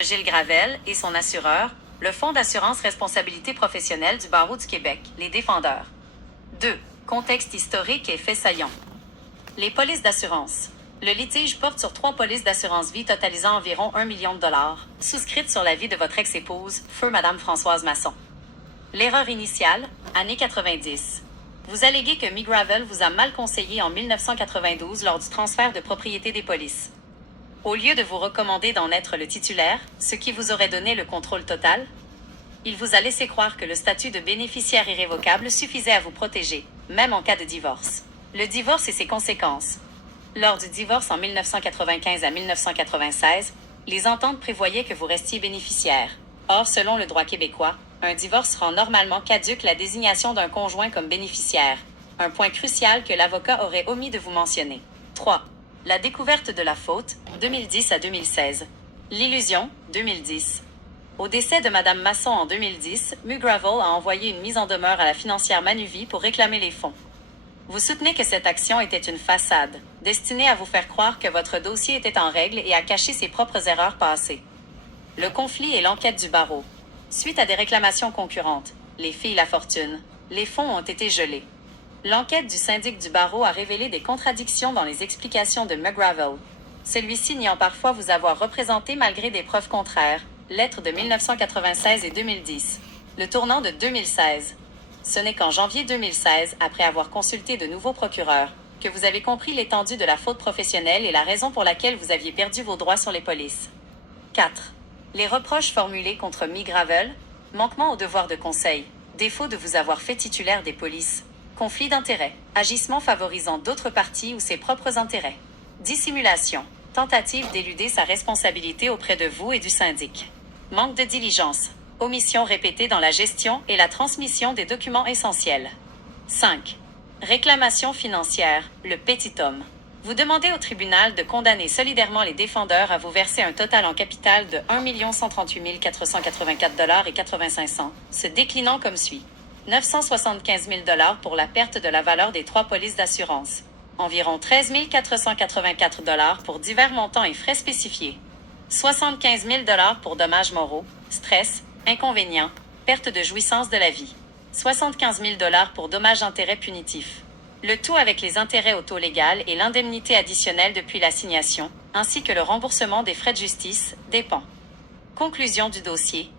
Gilles Gravel et son assureur, le Fonds d'assurance responsabilité professionnelle du Barreau du Québec, les défendeurs. 2. Contexte historique et faits saillants. Les polices d'assurance. Le litige porte sur 3 polices d'assurance vie totalisant environ 1 million de dollars, souscrites sur la vie de votre ex-épouse, feu Madame Françoise Masson. L'erreur initiale, années 90. Vous alléguez que McGravel vous a mal conseillé en 1992 lors du transfert de propriété des polices. Au lieu de vous recommander d'en être le titulaire, ce qui vous aurait donné le contrôle total, il vous a laissé croire que le statut de bénéficiaire irrévocable suffisait à vous protéger, même en cas de divorce. Le divorce et ses conséquences. Lors du divorce en 1995 à 1996, les ententes prévoyaient que vous restiez bénéficiaire. Or, selon le droit québécois, un divorce rend normalement caduque la désignation d'un conjoint comme bénéficiaire, un point crucial que l'avocat aurait omis de vous mentionner. 3. La découverte de la faute, 2010 à 2016. L'illusion, 2010. Au décès de Mme Masson en 2010, McGravel a envoyé une mise en demeure à la financière Manuvie pour réclamer les fonds. Vous soutenez que cette action était une façade, destinée à vous faire croire que votre dossier était en règle et à cacher ses propres erreurs passées. Le conflit et l'enquête du barreau. Suite à des réclamations concurrentes, les filles La Fortune, les fonds ont été gelés. L'enquête du syndic du barreau a révélé des contradictions dans les explications de McGravel. Celui-ci niant parfois vous avoir représenté malgré des preuves contraires. Lettres de 1996 et 2010. Le tournant de 2016. Ce n'est qu'en janvier 2016, après avoir consulté de nouveaux procureurs, que vous avez compris l'étendue de la faute professionnelle et la raison pour laquelle vous aviez perdu vos droits sur les polices. 4. Les reproches formulés contre McGravel. Manquement au devoir de conseil. Défaut de vous avoir fait titulaire des polices. Conflit d'intérêts. Agissement favorisant d'autres parties ou ses propres intérêts. Dissimulation. Tentative d'éluder sa responsabilité auprès de vous et du syndic. Manque de diligence. Omission répétée dans la gestion et la transmission des documents essentiels. 5. Réclamation financière, le petitum. Vous demandez au tribunal de condamner solidairement les défendeurs à vous verser un total en capital de 1 138 484 85 cents, se déclinant comme suit. 975 000 pour la perte de la valeur des 3 polices d'assurance. Environ 13 484 pour divers montants et frais spécifiés. 75 000 pour dommages moraux, stress, inconvénients, perte de jouissance de la vie. 75 000 pour dommages-intérêts punitifs. Le tout avec les intérêts au taux légal et l'indemnité additionnelle depuis l'assignation, ainsi que le remboursement des frais de justice, dépend. Conclusion du dossier.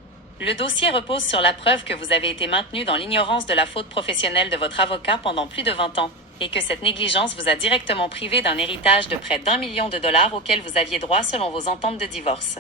Le dossier repose sur la preuve que vous avez été maintenu dans l'ignorance de la faute professionnelle de votre avocat pendant plus de 20 ans, et que cette négligence vous a directement privé d'un héritage de près d'1 million de dollars auquel vous aviez droit selon vos ententes de divorce.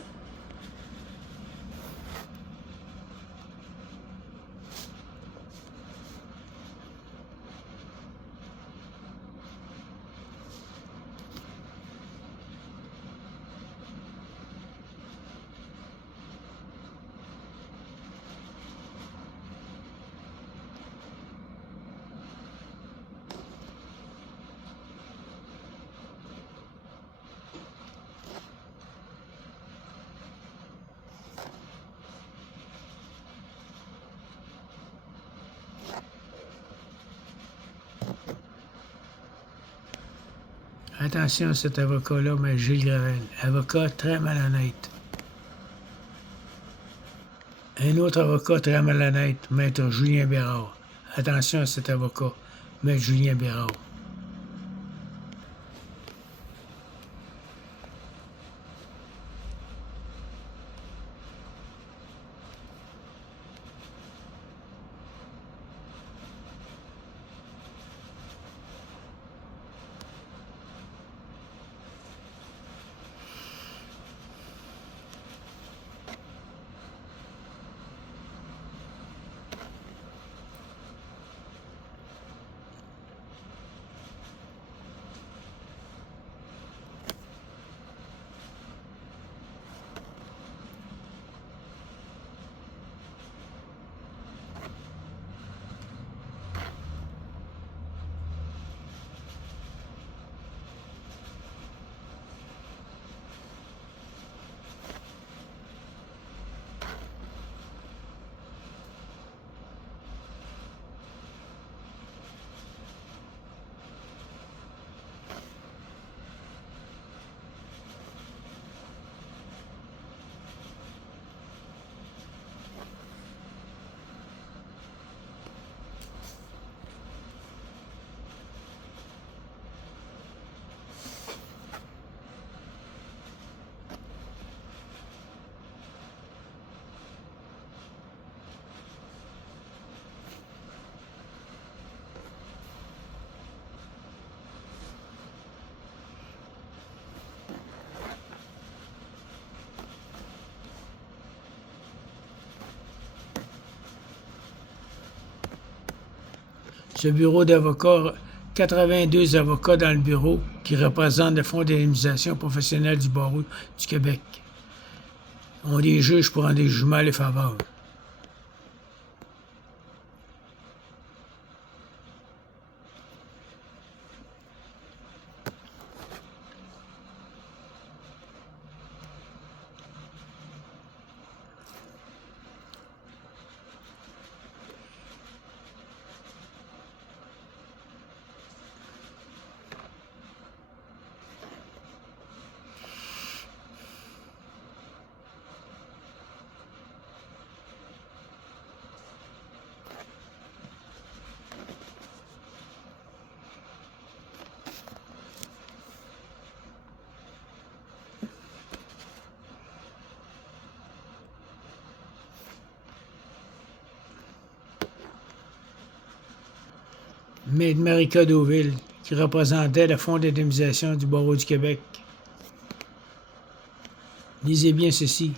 Attention à cet avocat-là, mais Gilles Gravel. Avocat très malhonnête. Un autre avocat très malhonnête, Maître Julien Bérard. Attention à cet avocat, Maître Julien Bérard. Ce bureau d'avocats, 82 avocats dans le bureau qui représentent le Fonds d'indemnisation professionnelle du barreau du Québec. On des juges pour rendre des jugements à les faveurs. Maître Marika Deauville, qui représentait le Fonds d'indemnisation du barreau du Québec. Lisez bien ceci.